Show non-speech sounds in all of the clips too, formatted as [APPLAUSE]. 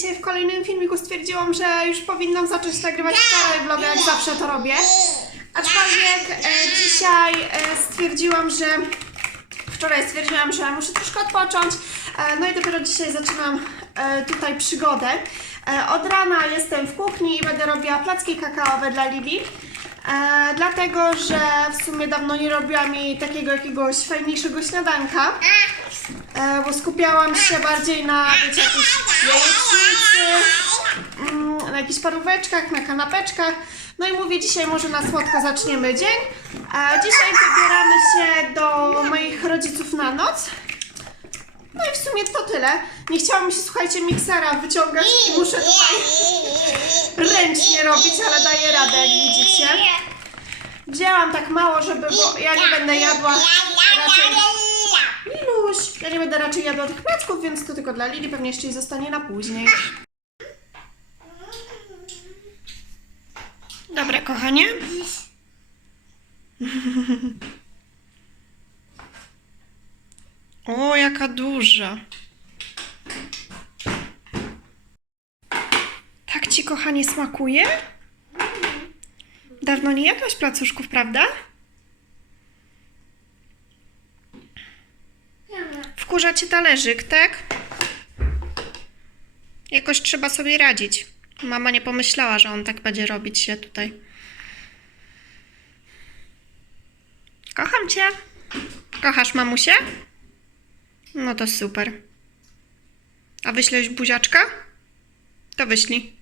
dzisiaj w kolejnym filmiku stwierdziłam, że już powinnam zacząć nagrywać wczoraj vloga, jak zawsze to robię. Aczkolwiek e, dzisiaj e, stwierdziłam, że wczoraj stwierdziłam, że muszę troszkę odpocząć. E, no i dopiero dzisiaj zaczynam e, tutaj przygodę. E, od rana jestem w kuchni i będę robiła placki kakaowe dla Lili. E, dlatego, że w sumie dawno nie robiłam jej takiego jakiegoś fajniejszego śniadanka. E, bo skupiałam się bardziej na wiecie, jakiejś jajecznicy, mm, na jakichś paróweczkach, na kanapeczkach. No i mówię, dzisiaj może na słodko zaczniemy dzień. E, dzisiaj wybieramy się do moich rodziców na noc. No i w sumie to tyle. Nie chciało mi się, słuchajcie, miksera wyciągać i muszę tutaj ręcznie robić, ale daję radę, jak widzicie. Wzięłam tak mało, żeby, bo ja nie będę jadła raczej... Miluś, ja nie będę raczej jadła tych placków, więc to tylko dla Lili, pewnie jeszcze jej zostanie na później. Dobre, kochanie. [LAUGHS] O, jaka duża. Tak ci, kochanie, smakuje? Dawno nie jadłaś placuszków, prawda? Wkurza cię talerzyk, tak? Jakoś trzeba sobie radzić. Mama nie pomyślała, że on tak będzie robić się tutaj. Kocham cię. Kochasz mamusię? No to super. A wyślesz buziaczka? To wyślij.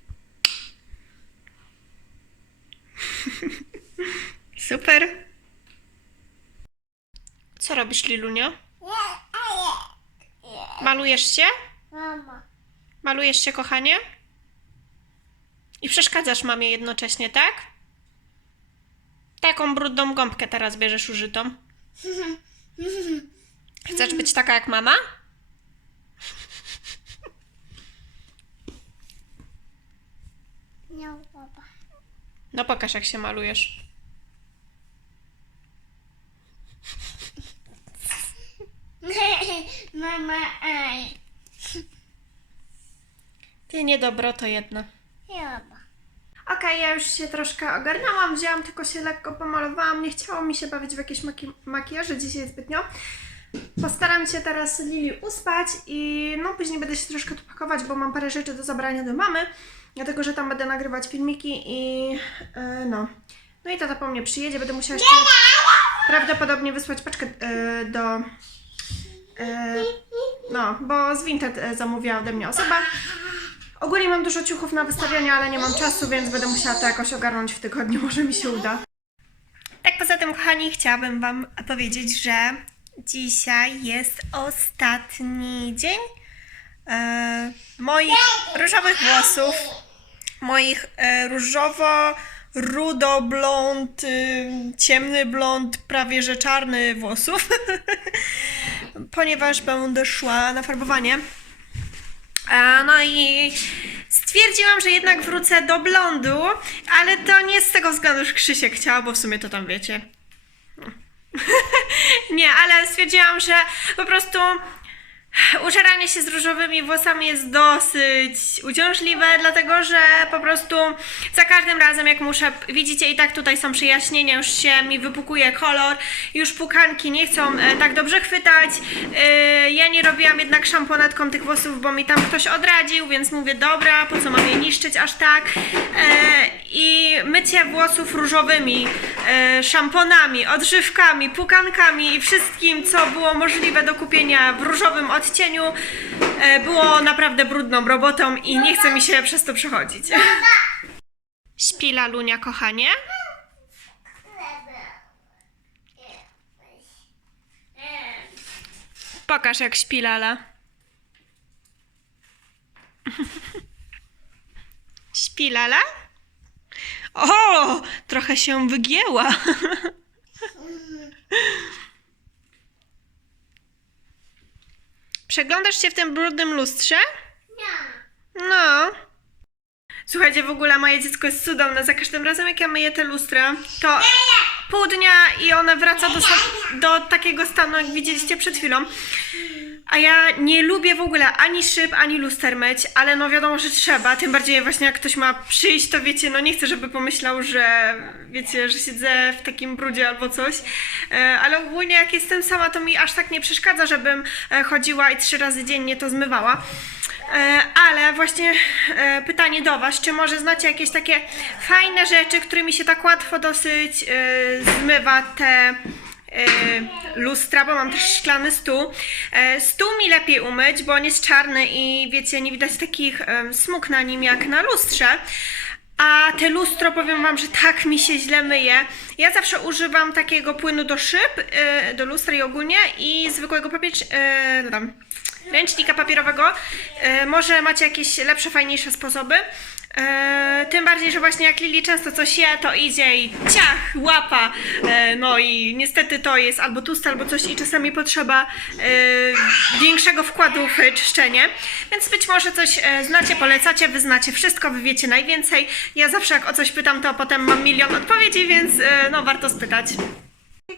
[LAUGHS] super. Co robisz, Lilunia? Malujesz się? Mama. Malujesz się, kochanie? I przeszkadzasz mamie jednocześnie, tak? Taką brudną gąbkę teraz bierzesz użytą. [LAUGHS] Chcesz być taka jak mama? Nie, papa. No pokaż, jak się malujesz. [LAUGHS] Mama, aj. Ty niedobro to jedno. Nie, mama. Okej, ja już się troszkę ogarnęłam, wzięłam, tylko się lekko pomalowałam. Nie chciało mi się bawić w jakieś maki- makijaże dzisiaj zbytnio. Postaram się teraz Lili uspać i no później będę się troszkę tu pakować, bo mam parę rzeczy do zabrania do mamy. Dlatego, że tam będę nagrywać filmiki i e, no. No i tata po mnie przyjedzie, będę musiała jeszcze prawdopodobnie wysłać paczkę e, do... E, no, bo z Vinted zamówiła ode mnie osoba. Ogólnie mam dużo ciuchów na wystawianie, ale nie mam czasu, więc będę musiała to jakoś ogarnąć w tygodniu, [LAUGHS] może mi się uda. Tak poza tym, kochani, chciałabym Wam powiedzieć, że dzisiaj jest ostatni dzień e, moich różowych włosów, moich e, różowo rudo blond, y, ciemny blond, prawie że czarny włosów, [LAUGHS] ponieważ będę szła na farbowanie. E, No i stwierdziłam, że jednak wrócę do blondu, ale to nie z tego względu, że Krzysiek chciał, bo w sumie to tam wiecie. [LAUGHS] nie, ale stwierdziłam, że po prostu użeranie się z różowymi włosami jest dosyć uciążliwe, dlatego że po prostu za każdym razem jak muszę, widzicie i tak tutaj są przejaśnienia, już się mi wypukuje kolor, już pukanki nie chcą e, tak dobrze chwytać. E, ja nie robiłam jednak szamponetką tych włosów, bo mi tam ktoś odradził, więc mówię, dobra, po co mam je niszczyć aż tak. E, I mycie włosów różowymi szamponami, odżywkami, pukankami i wszystkim, co było możliwe do kupienia w różowym odcieniu, e, było naprawdę brudną robotą i nie chce mi się przez to przechodzić. Śpi Lalunia, kochanie? Pokaż, jak śpi Lala. [LAUGHS] Śpi Lala? O, trochę się wygięła. [LAUGHS] Przeglądasz się w tym brudnym lustrze? Nie. No. Słuchajcie, w ogóle moje dziecko jest cudowne. Za każdym razem, jak ja myję te lustra, to pół dnia i one wraca do, do takiego stanu, jak widzieliście przed chwilą. A ja nie lubię w ogóle ani szyb, ani luster myć, ale no wiadomo, że trzeba. Tym bardziej właśnie jak ktoś ma przyjść, to wiecie, no nie chcę, żeby pomyślał, że wiecie, że siedzę w takim brudzie albo coś. E, Ale ogólnie jak jestem sama, to mi aż tak nie przeszkadza, żebym e, chodziła i trzy razy dziennie to zmywała. E, Ale właśnie pytanie do Was, czy może znacie jakieś takie fajne rzeczy, którymi się tak łatwo dosyć zmywa te lustra, bo mam też szklany stół. E, Stół mi lepiej umyć, bo on jest czarny i wiecie, nie widać takich smug na nim jak na lustrze. A te lustro, powiem Wam, że tak mi się źle myje. Ja zawsze używam takiego płynu do szyb, e, do lustra i ogólnie i zwykłego papier, e, no ręcznika papierowego. E, może macie jakieś lepsze, fajniejsze sposoby. E, tym bardziej, że właśnie jak Lili często coś je, to idzie i ciach, łapa. E, no i niestety to jest albo tłuste, albo coś i czasami potrzeba e, większego wkładu w czyszczenie. Więc być może coś e, znacie, polecacie, wy znacie wszystko, wy wiecie najwięcej. Ja zawsze jak o coś pytam, to potem mam milion odpowiedzi, więc e, no warto spytać.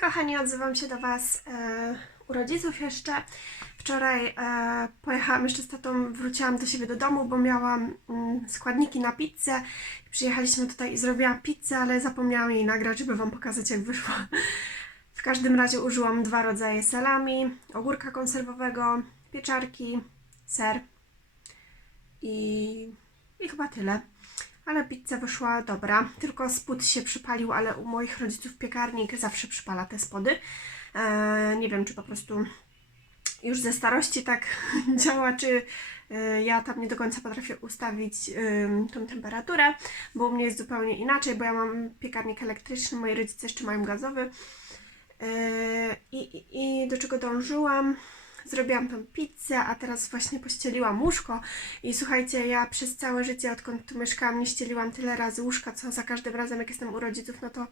Kochani, odzywam się do Was u rodziców jeszcze. Wczoraj e, pojechałam jeszcze z tatą, wróciłam do siebie do domu, bo miałam mm, składniki na pizzę. Przyjechaliśmy tutaj i zrobiłam pizzę, ale zapomniałam jej nagrać, żeby Wam pokazać jak wyszło. [LAUGHS] W każdym razie użyłam dwa rodzaje salami, ogórka konserwowego, pieczarki, ser i, i chyba tyle. Ale pizza wyszła dobra, tylko spód się przypalił, ale u moich rodziców piekarnik zawsze przypala te spody. E, nie wiem, czy po prostu już ze starości tak [LAUGHS] działa, czy e, ja tam nie do końca potrafię ustawić tą temperaturę, bo u mnie jest zupełnie inaczej, bo ja mam piekarnik elektryczny, moi rodzice jeszcze mają gazowy. E, I, i, I do czego dążyłam? Zrobiłam tą pizzę, a teraz właśnie pościeliłam łóżko. I słuchajcie, ja przez całe życie, odkąd tu mieszkałam, nie ścieliłam tyle razy łóżka, co za każdym razem, jak jestem u rodziców, no to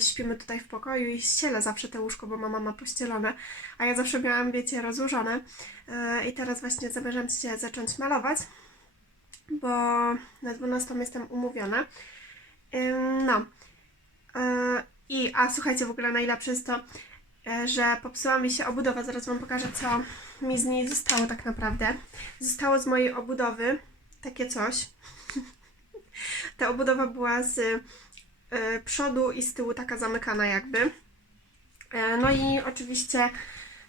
śpimy tutaj w pokoju i ścielę zawsze te łóżko, bo mama ma pościelone, a ja zawsze miałam, wiecie, rozłożone. E, I teraz właśnie zamierzam się zacząć malować, bo na 12 jestem umówiona. No. E, I, a słuchajcie, w ogóle najlepsze jest to, e, że popsuła mi się obudowa. Zaraz Wam pokażę, co mi z niej zostało tak naprawdę. Zostało z mojej obudowy takie coś. [LAUGHS] Ta obudowa była z e, przodu i z tyłu taka zamykana jakby. E, No i oczywiście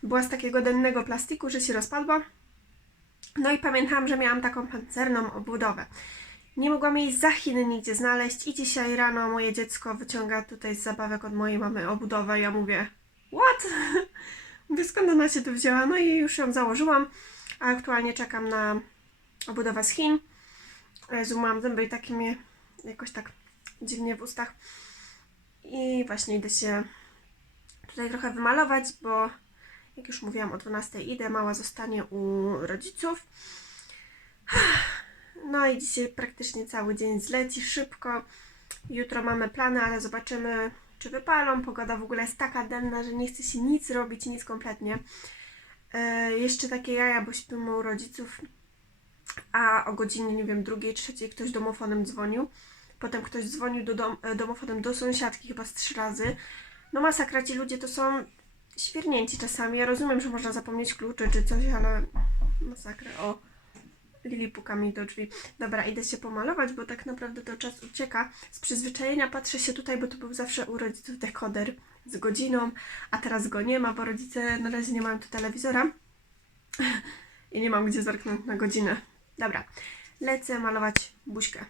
była z takiego dennego plastiku, że się rozpadła. No i pamiętam, że miałam taką pancerną obudowę. Nie mogłam jej za Chin nigdzie znaleźć i dzisiaj rano moje dziecko wyciąga tutaj z zabawek od mojej mamy obudowę. Ja mówię, what? [LAUGHS] Mówię, skąd ona się tu wzięła? No i już ją założyłam, a aktualnie czekam na obudowę z Chin. Jezu, mam zęby i takie mnie jakoś tak dziwnie w ustach. I właśnie idę się tutaj trochę wymalować, bo jak już mówiłam o 12 idę, mała zostanie u rodziców. [SIGHS] No i dzisiaj praktycznie cały dzień zleci szybko. Jutro mamy plany, ale zobaczymy, czy wypalą. Pogoda w ogóle jest taka denna, że nie chce się nic robić, nic kompletnie. E, jeszcze takie jaja, bo śpimy u rodziców, a o godzinie, nie wiem, drugiej, trzeciej ktoś domofonem dzwonił. Potem ktoś dzwonił do dom, e, domofonem do sąsiadki chyba z trzy razy. No masakra, ci ludzie to są świernięci czasami. Ja rozumiem, że można zapomnieć kluczy czy coś, ale masakra. O, Lili puka mi do drzwi. Dobra, idę się pomalować, bo tak naprawdę to czas ucieka. Z przyzwyczajenia patrzę się tutaj, bo to był zawsze u rodziców dekoder z godziną, a teraz go nie ma, bo rodzice na razie nie mają tu telewizora [LAUGHS] i nie mam gdzie zerknąć na godzinę. Dobra, lecę malować buźkę.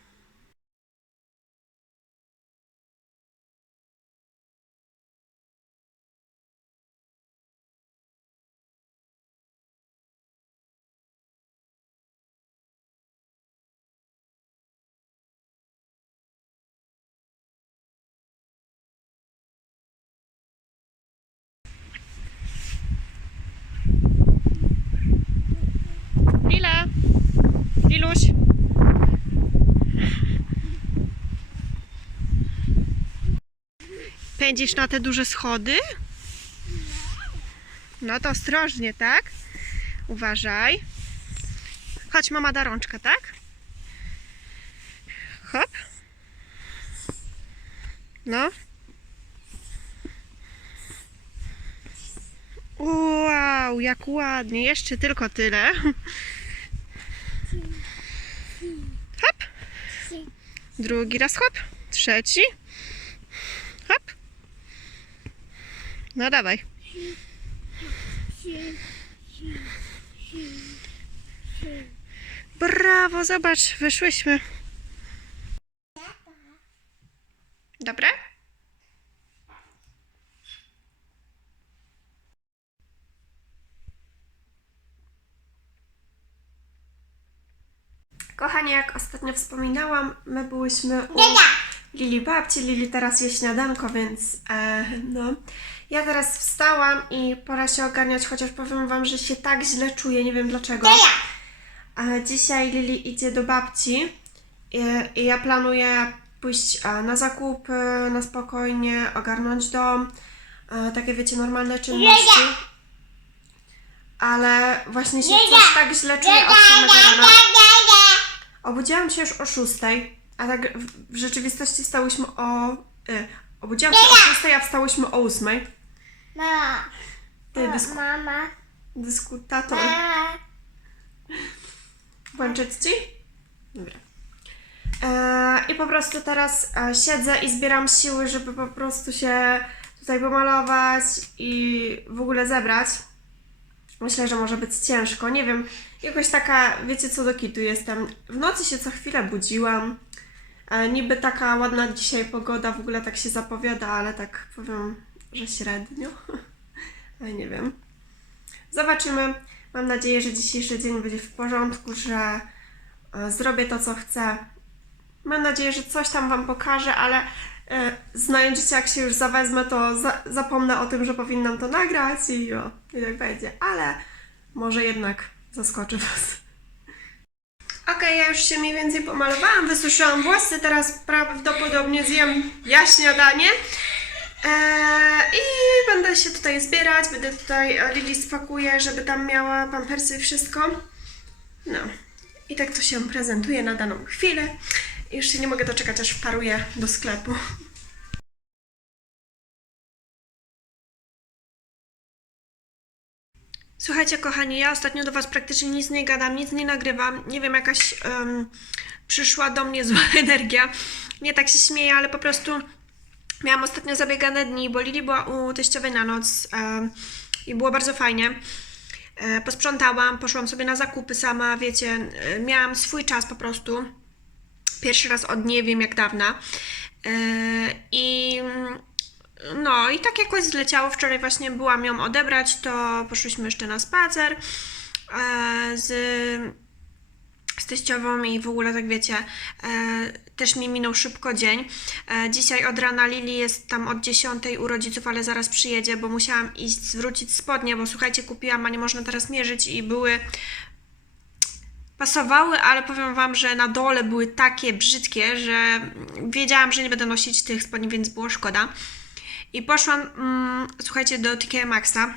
Lila! Liluś! Pędzisz na te duże schody? No to ostrożnie, tak? Uważaj. Chodź, mama da rączkę, tak? Hop. No. Wow, jak ładnie. Jeszcze tylko tyle. Hop. Drugi raz hop. Trzeci. Hop. No dawaj. Brawo, zobacz, wyszłyśmy. Dobre? Kochani, jak ostatnio wspominałam, my byłyśmy u Lili babci. Lili teraz je śniadanko, więc e, no. Ja teraz wstałam i pora się ogarniać, chociaż powiem Wam, że się tak źle czuję, nie wiem dlaczego. A dzisiaj Lili idzie do babci i, i ja planuję pójść e, na zakupy, na spokojnie, ogarnąć dom, e, takie wiecie, normalne czynności. Ale właśnie się coś tak źle czuję od samego rana. Obudziłam się już o 6, a tak w, w rzeczywistości wstałyśmy o... Y, obudziłam się o 6, a wstałyśmy o 8. Mama. Ty, dysku, Mama. dyskutator. Mama. Włączyć ci? Dobra. E, I po prostu teraz e, siedzę i zbieram siły, żeby po prostu się tutaj pomalować i w ogóle zebrać. Myślę, że może być ciężko. Nie wiem, jakoś taka, wiecie co do kitu jestem. W nocy się co chwilę budziłam. E, niby taka ładna dzisiaj pogoda, w ogóle tak się zapowiada, ale tak powiem, że średnio. [LAUGHS] ale nie wiem. Zobaczymy. Mam nadzieję, że dzisiejszy dzień będzie w porządku, że e, zrobię to, co chcę. Mam nadzieję, że coś tam Wam pokażę, ale e, znając życie, jak się już zawezmę, to za, zapomnę o tym, że powinnam to nagrać i o, i tak będzie. Ale może jednak zaskoczę Was. Okej, ja już się mniej więcej pomalowałam, wysuszyłam włosy, teraz prawdopodobnie zjem ja śniadanie. Eee, I będę się tutaj zbierać, będę tutaj e, Lili spakuję, żeby tam miała pampersy i wszystko. No. I tak to się prezentuje na daną chwilę. Już się nie mogę doczekać, aż wparuję do sklepu. Słuchajcie, kochani, ja ostatnio do Was praktycznie nic nie gadam, nic nie nagrywam. Nie wiem, jakaś em, przyszła do mnie [LAUGHS] zła energia. Nie tak się śmieję, ale po prostu miałam ostatnio zabiegane dni, bo Lili była u teściowej na noc em, i było bardzo fajnie. E, posprzątałam, poszłam sobie na zakupy sama, wiecie, e, miałam swój czas po prostu. Pierwszy raz od nie wiem jak dawna. E, I no i tak jakoś zleciało. Wczoraj właśnie byłam ją odebrać, to poszłyśmy jeszcze na spacer e, z, z teściową i w ogóle tak wiecie, e, też mi minął szybko dzień. E, dzisiaj od rana Lili jest tam od 10 u rodziców, ale zaraz przyjedzie, bo musiałam iść zwrócić spodnie, bo słuchajcie, kupiłam, a nie można teraz mierzyć i były pasowały, ale powiem Wam, że na dole były takie brzydkie, że wiedziałam, że nie będę nosić tych spodni, więc było szkoda. I poszłam, mm, słuchajcie, do TK Maxa,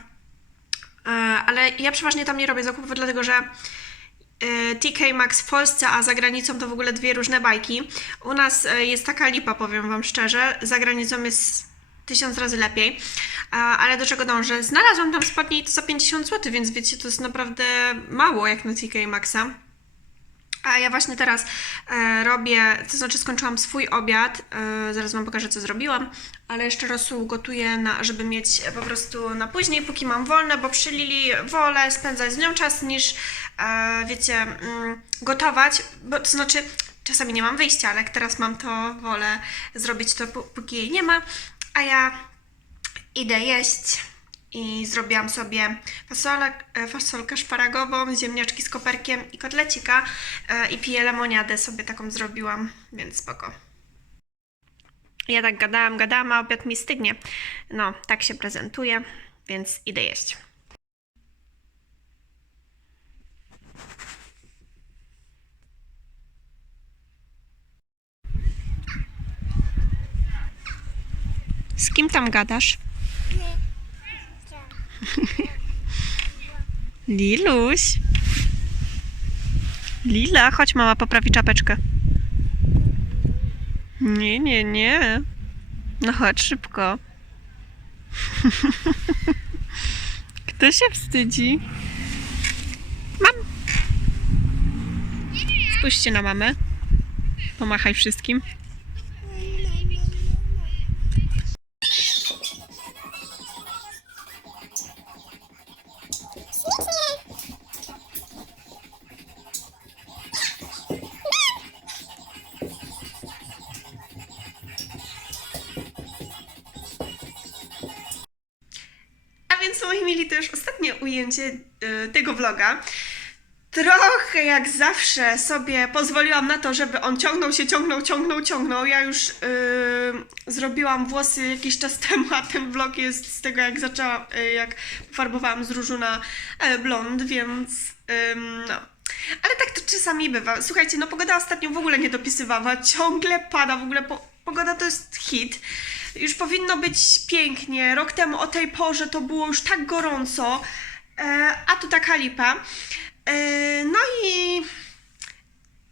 e, ale ja przeważnie tam nie robię zakupów, dlatego że e, TK Maxx w Polsce, a za granicą to w ogóle dwie różne bajki. U nas e, jest taka lipa, powiem Wam szczerze, za granicą jest tysiąc razy lepiej. Ale do czego dążę? Znalazłam tam spodnie i to za 50 zł, więc wiecie, to jest naprawdę mało jak na TK Maxa. A ja właśnie teraz e, robię, to znaczy skończyłam swój obiad, e, zaraz Wam pokażę co zrobiłam, ale jeszcze rosół gotuję, na, żeby mieć po prostu na później, póki mam wolne, bo przy Lili wolę spędzać z nią czas niż, e, wiecie, mm, gotować, bo to znaczy czasami nie mam wyjścia, ale jak teraz mam to wolę zrobić to pó- póki jej nie ma, a ja idę jeść i zrobiłam sobie fasolę, e, fasolkę szparagową, ziemniaczki z koperkiem i kotlecika e, i piję lemoniadę sobie taką zrobiłam, więc spoko. Ja tak gadałam, gadałam, a obiad mi stygnie. No, tak się prezentuje, więc idę jeść. Z kim tam gadasz? [LAUGHS] Liluś. Lila, chodź mama poprawi czapeczkę. Nie, nie, nie. No chodź szybko. [LAUGHS] To się wstydzi. Mam. Spójrzcie na mamę. Pomachaj wszystkim. E, tego vloga. Trochę jak zawsze sobie pozwoliłam na to, żeby on ciągnął się, ciągnął, ciągnął, ciągnął. Ja już e, zrobiłam włosy jakiś czas [LAUGHS] temu, a ten vlog jest z tego jak zaczęłam, e, jak farbowałam z różu na e, blond, więc ym, no. Ale tak to czasami bywa. Słuchajcie, no pogoda ostatnio w ogóle nie dopisywała, ciągle pada, w ogóle po, pogoda to jest hit. Już powinno być pięknie. Rok temu o tej porze to było już tak gorąco, a tu taka lipa. E, no i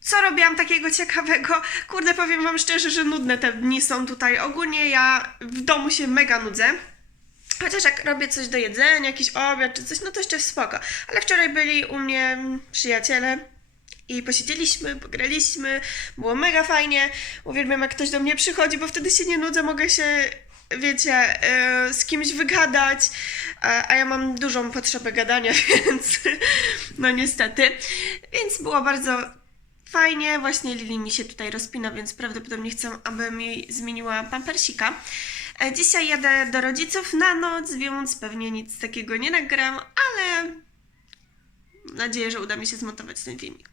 co robiłam takiego ciekawego? Kurde, powiem wam szczerze, że nudne te dni są tutaj. Ogólnie ja w domu się mega nudzę. Chociaż jak robię coś do jedzenia, jakiś obiad czy coś, no to jeszcze spoko. Ale wczoraj byli u mnie przyjaciele i posiedzieliśmy, pograliśmy, było mega fajnie. Uwielbiam jak ktoś do mnie przychodzi, bo wtedy się nie nudzę, mogę się, wiecie, e, z kimś wygadać, a, a ja mam dużą potrzebę gadania, [LAUGHS] więc no niestety. Więc było bardzo fajnie. Właśnie Lili mi się tutaj rozpina, więc prawdopodobnie chcę, aby mi zmieniła pampersika. E, Dzisiaj jadę do rodziców na noc, więc pewnie nic takiego nie nagram, ale nadzieję, że uda mi się zmontować ten filmik.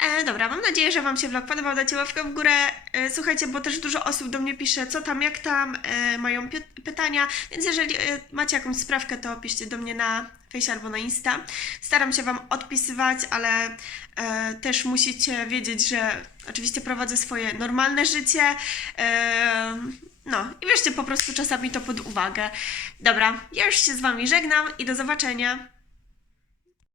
E, dobra, mam nadzieję, że Wam się vlog podobał. Dajcie łapkę w górę. E, słuchajcie, bo też dużo osób do mnie pisze, co tam, jak tam, e, mają py- pytania, więc jeżeli e, macie jakąś sprawkę, to piszcie do mnie na Face albo na Insta. Staram się Wam odpisywać, ale e, też musicie wiedzieć, że oczywiście prowadzę swoje normalne życie. E, no i bierzcie po prostu czasami to pod uwagę. Dobra, ja już się z Wami żegnam i do zobaczenia.